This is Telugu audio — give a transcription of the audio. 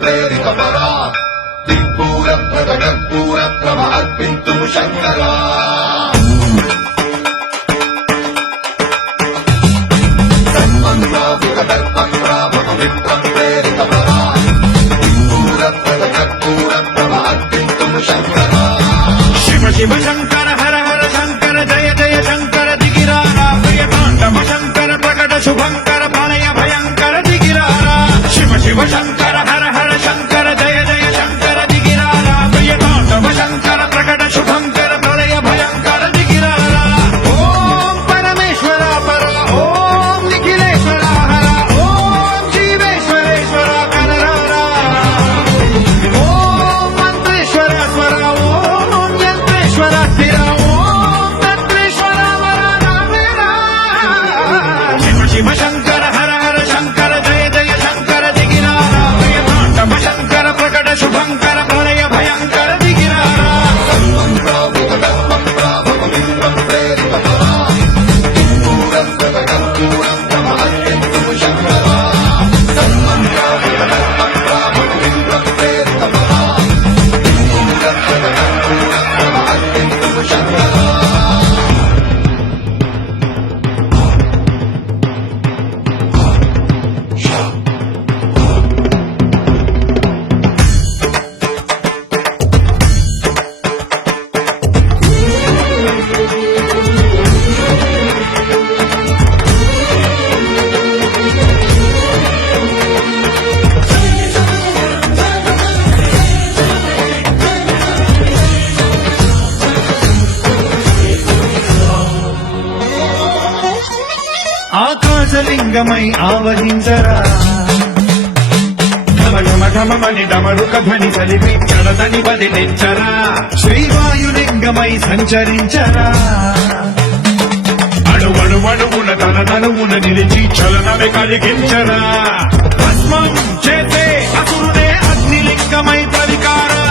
प्रेरितपरा दिक्पूरप्रकटपूरप्रभ अर्पितुं शङ्करा प्रेरितपरा दिक्पूरप्रकटपूरप्रभ अर्पितुं शङ्करा शिव शिव शङ्कर हर हर शङ्कर जय जय शङ्कर दिगिरारा प्रियताण्डव शङ्कर प्रकट शुभङ्कर प्रलय भयङ्कर दिगिरारा शिव शिव शङ्कर हर हर शङ्कर जय जय शङ्कर दिगिरारा प्रियताण्डव शङ्कर प्रकट शुभङ्कर प्रलय भयङ्कर दिगिरारा ॐ परमेश्वर पर ॐ निखिलेश्वर हर ॐ जीवेश्वरेश्वर कनरारा ॐ मन्त्रेश्वर स्वर ॐ यन्त्रेश्वर स्थिर ॐ तन्त्रेश्वर वरदामेरा शिव शिव शङ्कर हर हर शङ्कर जय जय शङ्कर दिगिरारा प्रियताण्डव शङ्कर प्रकट शुभङ्कर प्रलय भयङ्कर दिगिरारा ఆకాశలింగమై ఆవహించరా ఢమఢమని డమరుక ధ్వని కలిపి చడదని వదిలించరా శ్రీవాయులింగమై సంచరించరా అణువణువున తన తనువున నిలిచి చలనమే కలిగించరా భస్మం చేసే అసురునే అగ్నిలింగమై ప్రవికారా